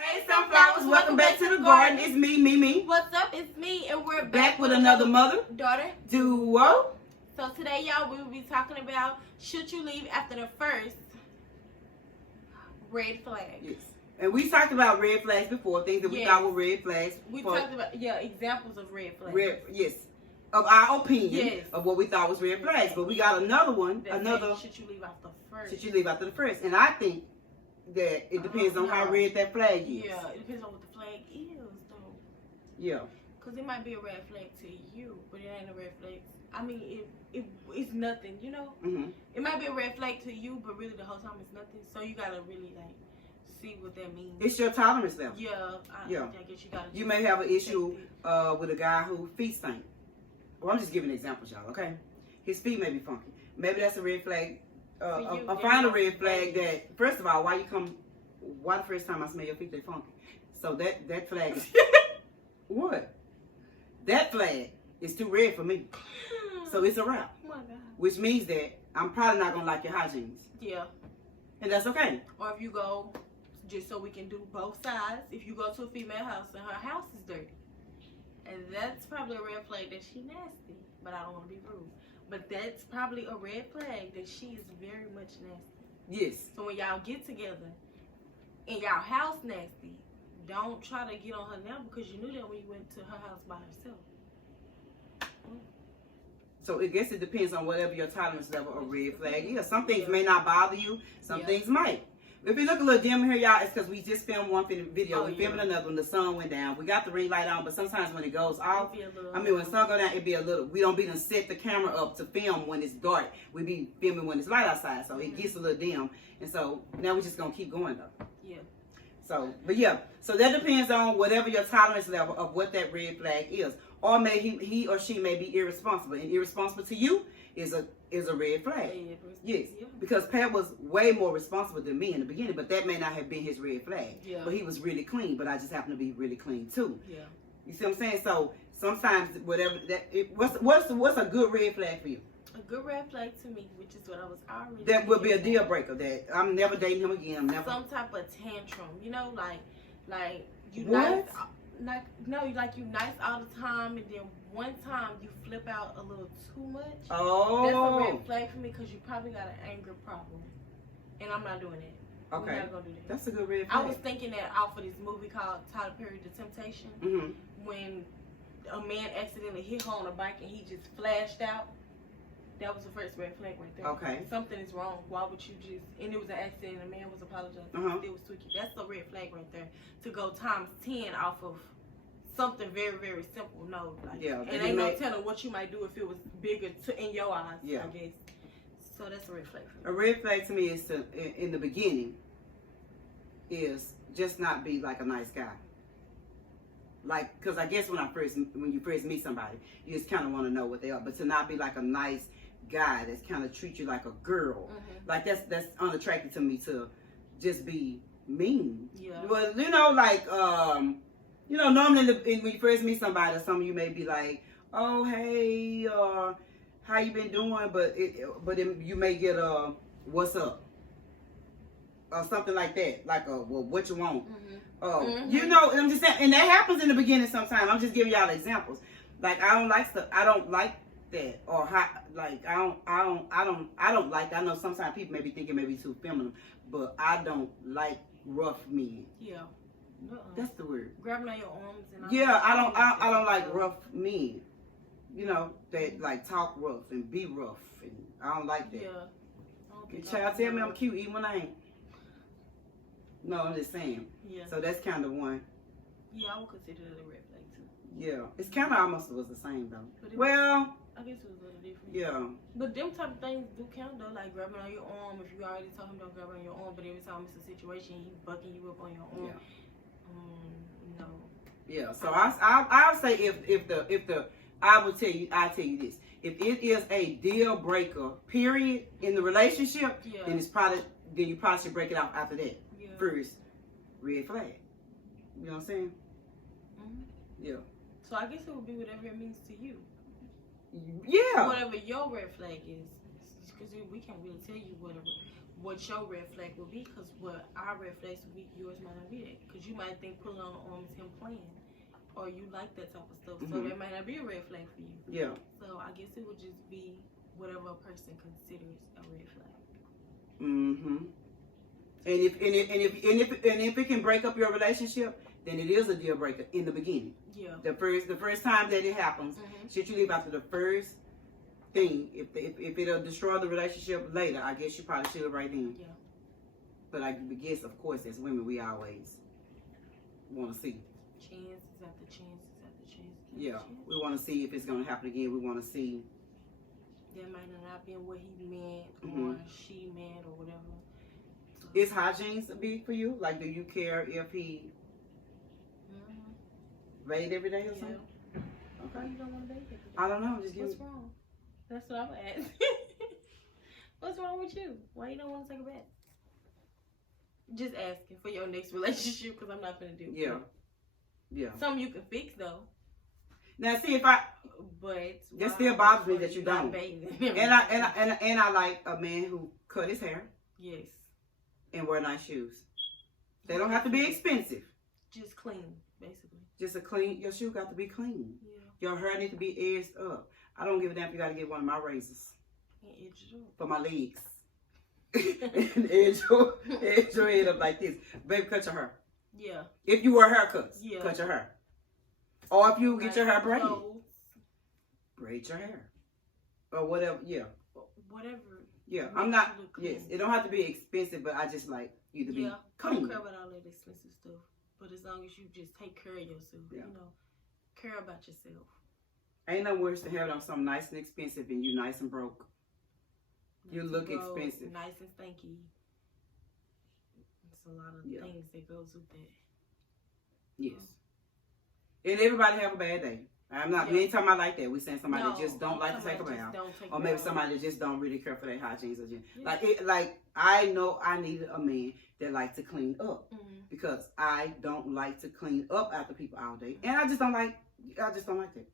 Hey Sunflowers, welcome back to the garden. It's me. What's up? It's me, and we're Back with another mother-daughter duo. So today, y'all, we will be talking about should you leave after the first red flag. Yes. And we talked about red flags before, things that we thought were red flags. We talked about, examples of red flags. Yes. Of our opinion Yes. of what we thought was red flags. But we got another one. Should you leave after first? Should you leave after the first? And I think that it depends on how red that flag is. Yeah, it depends on what the flag is, though. Yeah. Because it might be a red flag to you, but it ain't a red flag. I mean, it's nothing, you know? Mm-hmm. It might be a red flag to you, but really the whole time it's nothing. So you got to really, see what that means. It's your tolerance level. Yeah. I guess you got to. You may have an issue with a guy who feet stink. Well, I'm just giving examples, y'all, okay? His feet may be funky. Maybe that's a red flag. A final red flag that, first of all, why the first time I smell your feet, they funky. So that flag is, what? That flag is too red for me. So it's a wrap. Oh my God. Which means that I'm probably not going to like your hygienes. Yeah. And that's okay. Or if you go, just so we can do both sides, if you go to a female house and her house is dirty, and that's probably a red flag that she nasty, but I don't want to be rude. But that's probably a red flag that she is very much nasty. Yes. So when y'all get together and y'all house nasty, don't try to get on her now because you knew that when you went to her house by herself. So I guess it depends on whatever your tolerance level of red flag is. Some things may not bother you. Some things might. If you look a little dim here, y'all, it's because we just filmed one video. We filmed another one. The sun went down. We got the ring light on, but sometimes when it goes off, when the sun go down, it be a little. We don't be done set the camera up to film when it's dark. We be filming when it's light outside, so it gets a little dim. And so now we're just gonna keep going though. Yeah. So, so that depends on whatever your tolerance level of what that red flag is. Or may he or she may be irresponsible, and irresponsible to you is a red flag. Yes, because Pat was way more responsible than me in the beginning, but that may not have been his red flag. Yeah. But he was really clean, but I just happen to be really clean too. Yeah. You see what I'm saying? So sometimes whatever what's a good red flag for you? A good red flag to me, which is what I was already. That would be a deal breaker. That I'm never dating him again. I'm never. Some type of tantrum, you know, like you what? Nice, like you nice all the time, and then one time you flip out a little too much. Oh. That's a red flag for me because you probably got an anger problem, and I'm not doing that. Okay. We're not gonna do that. That's a good red flag. I was thinking that off of this movie called Tyler Perry, The Temptation, when a man accidentally hit her on a bike and he just flashed out. That was the first red flag right there. Okay. Something is wrong. Why would you just... And it was an accident and the man was apologizing. It was tweaking. That's a red flag right there. To go times 10 off of something very, very simple. No. And ain't no telling what you might do if it was bigger in your eyes, I guess. So that's a red flag for me. A red flag to me is to, in the beginning, is just not be like a nice guy. Like, because I guess when you first meet somebody, you just kind of want to know what they are. But to not be like a nice guy that's kind of treat you like a girl, like that's unattractive to me. To just be mean. Yeah. Well, normally when you first meet somebody or something, you may be like, oh hey, how you been doing? But then you may get a what's up or something like that, like a well, what you want. You know, I'm just saying, and that happens in the beginning sometimes. I'm just giving y'all examples. Like I don't like stuff. I don't like that, or how, like I don't like that. I know sometimes people may be thinking maybe too feminine, but I don't like rough men. Yeah. That's the word. Grabbing on your arms and I don't like rough men. You know, that like talk rough and be rough, and I don't like that. Yeah. Child, tell me I'm cute even when I ain't. No, I'm just saying. Yeah. So that's kind of one. Yeah, I would consider it a red flag too. Yeah, it's kind of almost was the same though. I guess it was a little different. Yeah. But them type of things do count though, like grabbing on your arm. If you already told him don't grab on your arm, but every time it's a situation, he bucking you up on your arm. Yeah. No. Yeah. So I'll say if I'll tell you this. If it is a deal breaker, period, in the relationship, then you probably should break it off after that. Yeah. First, red flag. You know what I'm saying? Yeah. So I guess it would be whatever it means to you. Yeah. Whatever your red flag is, because we can't really tell you what your red flag will be, because what our red flags will be, yours might not be that. Because you might think pulling on the arm is him playing, or you like that type of stuff. So that might not be a red flag for you. Yeah. So I guess it would just be whatever a person considers a red flag. Mm-hmm. And if it can break up your relationship, then it is a deal breaker in the beginning. Yeah. The first time that it happens, should you leave after the first thing, if it'll destroy the relationship later, I guess you probably should right then. Yeah. But I guess, of course, as women, we always want to see. Chances after chances after chances. Yeah. We want to see if it's going to happen again. We want to see. That might not have been what he meant or she meant or whatever. So. Is hygiene big for you? Like, do you care if he bathe every day or something? Okay. You don't want to bathe every day? I don't know. What's wrong? That's what I'm asking. What's wrong with you? Why you don't want to take a bath? Just asking for your next relationship, because I'm not going to do it. Yeah. Yeah. Something you can fix, though. Now, see, But that still bothers me that you don't. And I like a man who cut his hair. Yes. And wear nice shoes. They don't have to be expensive. Just clean, basically. Just a clean. Your shoe got to be clean. Yeah. Your hair need to be edged up. I don't give a damn if you got to get one of my razors for my legs. And edge your head up like this. Baby, cut your hair. Yeah. If you wear haircuts, cut your hair. Or if you get your hair braided, braid your hair. Or whatever, Whatever. Yeah, I'm not, yes, it don't have to be expensive, but I just like you to be clean. I don't care about all that expensive stuff. But as long as you just take care of yourself, you know, care about yourself. Ain't no worse to have it on something nice and expensive and you nice and broke. You look expensive. Nice and stanky. It's a lot of things that goes with that. Yes. And everybody have a bad day. I'm not, we ain't talking about like that. We saying somebody that just don't like to take a bath. Or maybe somebody that just don't really care for their hygiene. Like I know I needed a man that like to clean up. Because I don't like to clean up after people all day. And I just don't like that.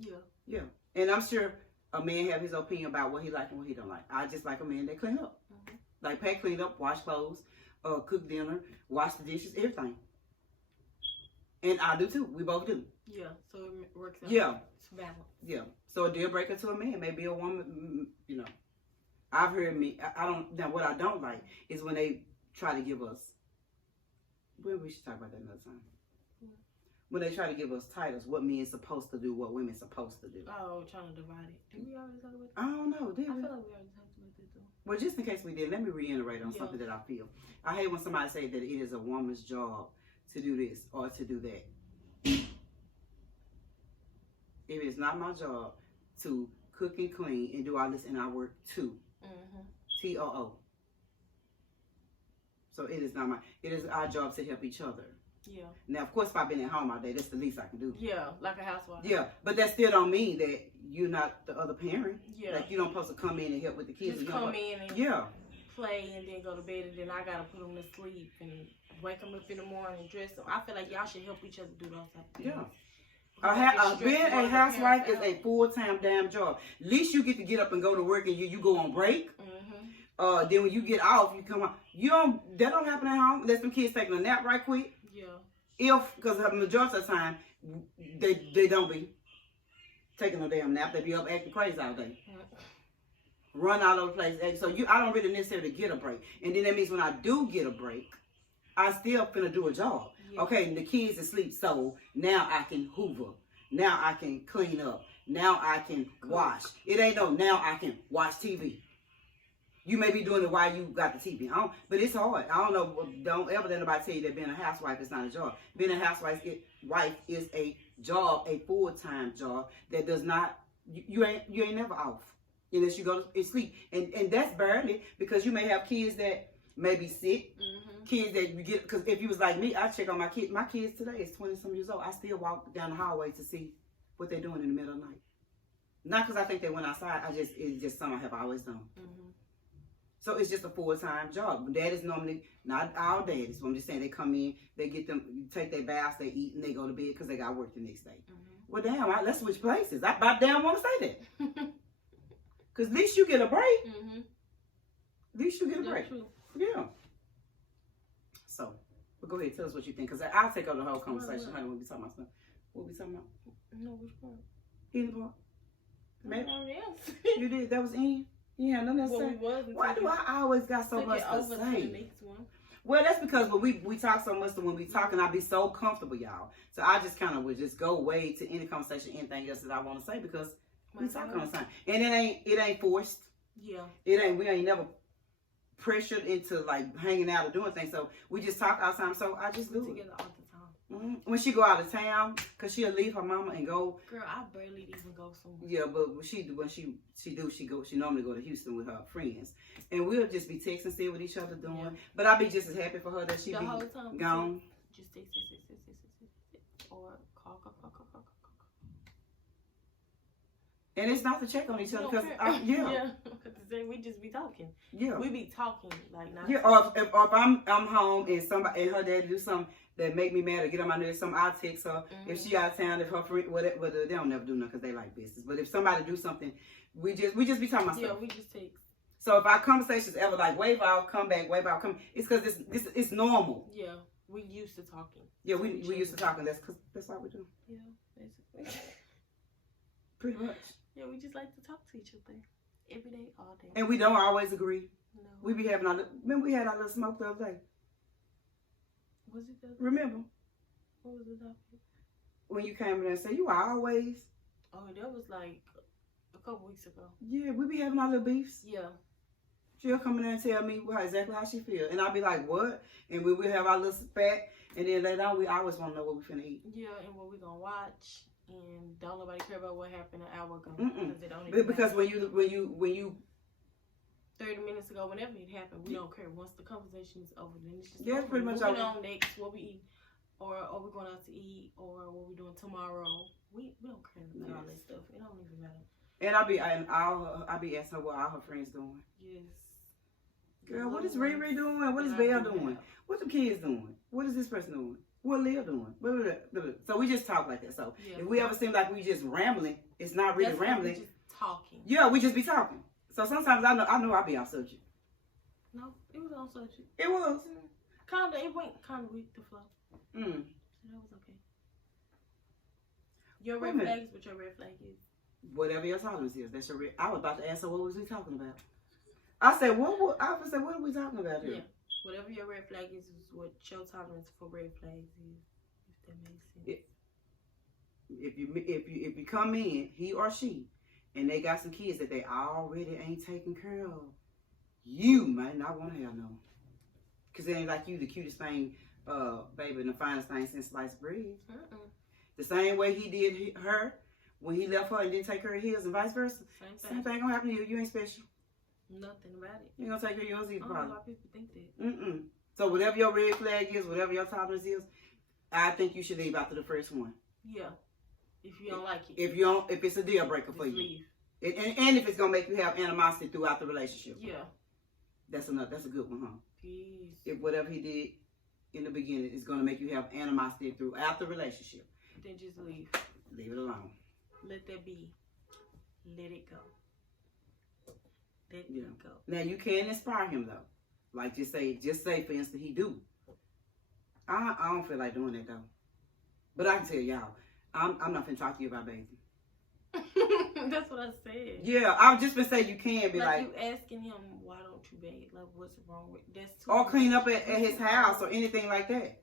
Yeah. Yeah. And I'm sure a man have his opinion about what he like and what he don't like. I just like a man that clean up. Like pack, clean up, wash clothes, cook dinner, wash the dishes, everything. And I do too. We both do. Yeah. So it works out. Yeah. It's balance. Yeah. So a deal breaker to a man may be a woman, you know. I've heard now what I don't like is when they try to give us, well, we should talk about that another time. When they try to give us titles, what men supposed to do, what women supposed to do. Oh, trying to divide it. Did we already talk about that? I don't know, did we? I feel like we already talked about that though. Well, just in case we did, let me reiterate on something that I feel. I hate when somebody say that it is a woman's job to do this or to do that. It is not my job to cook and clean and do all this, and I work too. TOO. So it is our job to help each other. Yeah. Now, of course, if I've been at home all day, that's the least I can do. Yeah, like a housewife. Yeah, but that still don't mean that you're not the other parent. Yeah. Like you don't supposed to come in and help with the kids. Just come in and play and then go to bed, and then I gotta put them to sleep and wake them up in the morning and dress them. I feel like y'all should help each other do those type of things. Yeah. Being a housewife is a full-time damn job. At least you get to get up and go to work and you go on break. Then when you get off, you come out. That don't happen at home. Let them kids taking a nap right quick. Yeah. Because the majority of the time, they don't be taking a damn nap. They be up acting crazy all day. Run all over the place. So I don't really necessarily get a break. And then that means when I do get a break, I still finna do a job. Yeah. Okay, and the kids are asleep, so now I can hoover. Now I can clean up. Now I can wash. It ain't now I can watch TV. You may be doing it while you got the TV on, but it's hard. I don't know. Don't ever let nobody tell you that being a housewife is not a job. Being a housewife is a job, a full-time job that does not. You ain't never off unless you go to sleep, and that's barely because you may have kids that may be sick. Kids that you get, because if you was like me, I check on my kids. My kids today is 20-some years old. I still walk down the hallway to see what they're doing in the middle of the night. Not because I think they went outside. It's just something I have always done. So it's just a full-time job. Daddies normally, not all daddies. So I'm just saying they come in, they get them, take their baths, they eat, and they go to bed because they got work the next day. Well, damn, let's switch places. I about damn want to say that. Because at least you get a break. At should get a break. True. Yeah. So, but go ahead, tell us what you think, because I'll take over the whole conversation. Honey, we'll be talking about stuff. What we talking about? No, which part? Either part. Maybe. Else. You did. That was in. You had nothing else to say. Why do I always got so much to say? To the next one. Well, that's because when we talk so much, when we talking, I be so comfortable, y'all. So I just kind of would just go away to any conversation, anything else that I want to say, because we talk all the time, and it ain't forced. Yeah. We ain't never pressured into like hanging out or doing things. So we just talk all the time. So I just do it together all the time. Mm-hmm. When she go out of town, cause she'll leave her mama and go. Girl, I barely even go somewhere. Yeah, but when she normally go to Houston with her friends, and we'll just be texting, see what each other doing. Yeah. But I'll be just as happy for her that she be whole time gone. Just text, or call. And it's not to check on each other, because we just be talking. Yeah, we be talking like not. Yeah, or if I'm home and somebody and her daddy do something that make me mad or get on my nerves, I'll text her. Mm-hmm. If she out of town, if her friend, whatever, they don't never do nothing because they like business. But if somebody do something, we just be talking about stuff. Yeah, we just text. So if our conversations ever like wave out, come back, wave out, come, it's because it's normal. Yeah, we used to talking. Yeah, we used to talking. That's what we do. Yeah, basically. Pretty much. Yeah, we just like to talk to each other every day, all day. And we don't always agree. No. We be having remember we had our little smoke the other day? Was it the other day? Remember? What was the topic? When you came in there and said, you always. Oh, that was like a couple weeks ago. Yeah, we be having our little beefs. Yeah. She'll come in there and tell me exactly how she feel. And I'll be like, what? And we will have our little spat. And then later on, we always want to know what we finna eat. Yeah, and what we gonna watch. And don't nobody care about what happened an hour ago. Because when you 30 minutes ago, whenever it happened, we don't care. Once the conversation is over, then it's just over. Pretty much over. On next, what we eat, or are we going out to eat, or what we doing tomorrow. We don't care about all that stuff. It don't even matter. And I'll be asking her what all her friends doing. Yes. Girl, what is Riri doing? What is Belle doing? What the kids doing? What is this person doing? What Leah doing? So we just talk like that. So if we ever seem like we just rambling, it's not really rambling. Just talking. Yeah, we just be talking. So sometimes I know I'll be off subject. No, it was on subject. It was. It went kind of with the flow. So that was okay. Your red flag is what your red flag is. Whatever your tolerance is, that's your red. I was about to ask her, what was we talking about? I said, what are we talking about here? Yeah. Whatever your red flag is what your tolerance for red flags is. If that makes sense. If you come in, he or she, and they got some kids that they already ain't taking care of, you might not want to have no. Because it ain't like you the cutest thing, baby, and the finest thing since sliced bread. The same way he did her when he left her and didn't take care of his, and vice versa. Same thing gonna happen to you. You ain't special. Nothing about it. You ain't gonna take care of yours either, probably. I don't know why people think that. So whatever your red flag is, whatever your tolerance is, I think you should leave after the first one. Yeah. If you don't like it. If it's a deal breaker for you. Leave. And if it's gonna make you have animosity throughout the relationship. Yeah. That's a good one, huh? Peace. If whatever he did in the beginning is gonna make you have animosity throughout the relationship, then just leave. Leave it alone. Let that be. Let it go. Let it go. Now you can inspire him though. Like just say for instance he do. I don't feel like doing that though. But I can tell y'all, I'm not finna talk to you about bathing. That's what I said. Yeah, I've just been saying you can be like you asking him why don't you bathe? Like what's wrong with that's too or clean up at his house or anything like that.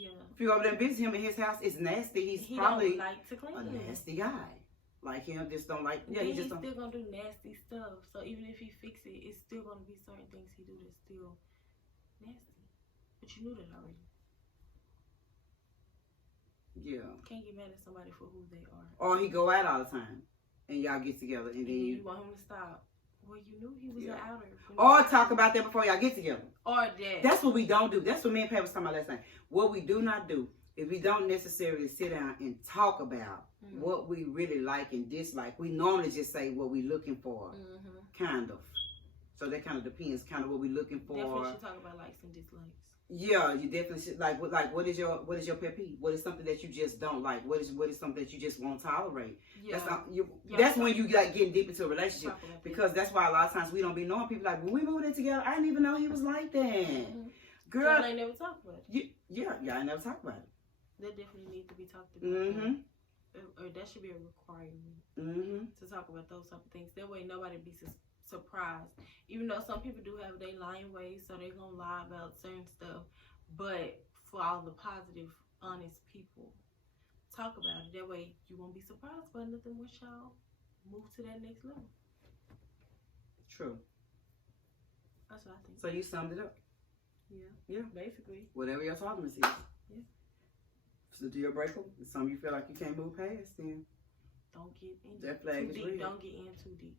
Yeah. If you go over there and visit him in his house, it's nasty. He probably don't like to clean. A nasty guy. Like him, just don't like. Yeah, he's still gonna do nasty stuff. So even if he fix it, it's still gonna be certain things he do that's still nasty. But you knew that already. Yeah. Can't get mad at somebody for who they are. Or he go out all the time, and y'all get together, and then you want him to stop. Well, you knew he was an outer. Or talk about that before y'all get together. Or that. That's what we don't do. That's what me and Pat was talking about last night. What we do not do is we don't necessarily sit down and talk about what we really like and dislike. We normally just say what we're looking for, kind of. So that kind of depends, kind of what we're looking for. Definitely should talk about likes and dislikes. Yeah, you definitely should. Like what is your pet peeve? What is something that you just don't like? What is something that you just won't tolerate? Yeah. That's when you like getting deep into a relationship, because that's why a lot of times we don't be knowing people like, when we moved in together, I didn't even know he was like that. Mm-hmm. Girl, y'all ain't never talked about it. Yeah, y'all never talked about it. That definitely needs to be talked about. Mm-hmm. Or that should be a requirement to talk about those type of things. That way nobody be surprised. Even though some people do have their lying ways, so they're going to lie about certain stuff. But for all the positive, honest people, talk about it. That way you won't be surprised by nothing once y'all move to that next level. True. That's what I think. So you summed it up. Yeah, basically. Whatever your tolerance is. Yeah. So do your breakup. If something you feel like you can't move past, then don't get in that flag too is deep. real. Don't get in too deep.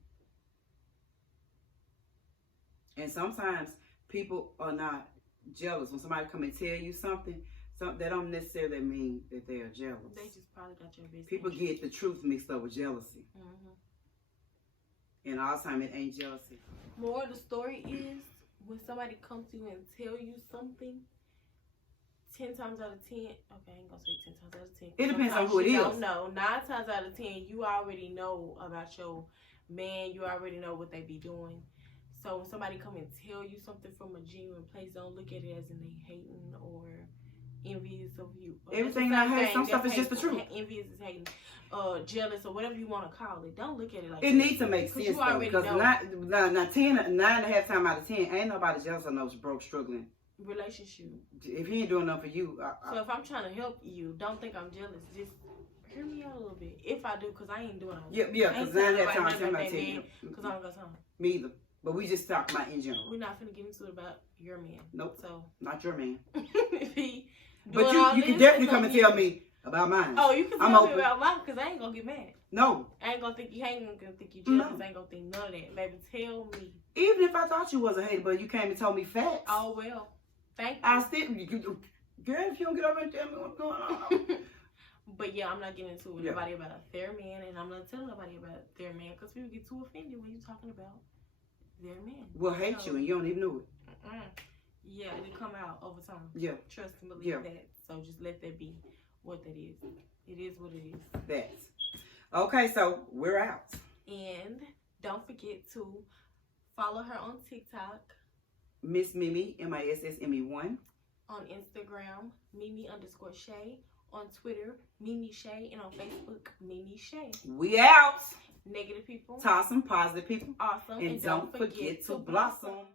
And sometimes people are not jealous. When somebody come and tell you something that don't necessarily mean that they are jealous. They just probably got your business. People get the truth mixed up with jealousy. And all the time it ain't jealousy. More of the story is, when somebody comes to you and tell you something, 10 times out of 10, okay, I ain't gonna say 10 times out of 10. It depends on who it is. No, 9 times out of 10, you already know about your man. You already know what they be doing. So when somebody come and tell you something from a genuine place, don't look at it as in they hating or envious of you. Everything I hate, some stuff is just the truth. Envious is hating, jealous, or whatever you want to call it. Don't look at it like it needs to make sense though, because 9.5 times out of 10, ain't nobody jealous of no broke, struggling relationship. If he ain't doing nothing for you, so if I'm trying to help you, don't think I'm jealous. Just hear me out a little bit. If I do, because I ain't doing all that. Yeah, because 9.5 times I'm not telling you. Because I don't got time. Me either. But we just talk about in general. We're not finna get into it about your man. Nope. So not your man. If he but you can definitely come and tell me about mine. Oh, you can tell me about mine, because I ain't gonna get mad. No. I ain't gonna think you jealous. I ain't gonna think none of that. Baby, tell me. Even if I thought you was a hater, but you came and told me facts. Oh, well. Thank you. I still, girl, if you don't get over and tell me what's going on. But yeah, I'm not getting into it with nobody about their man, and I'm not telling nobody about their man, because people get too offended when you're talking about their man. Will hate you, and you don't even know it. Yeah, it'll come out over time. Yeah. Trust and believe that. So just let that be what that is. It is what it is. That's. Okay, so we're out. And don't forget to follow her on TikTok. Miss Mimi, MISSME1. On Instagram, Mimi_Shae. On Twitter, memeshae. And on Facebook, memeshae. We out. Negative people. Toss them, positive people. Awesome. And don't forget to blossom.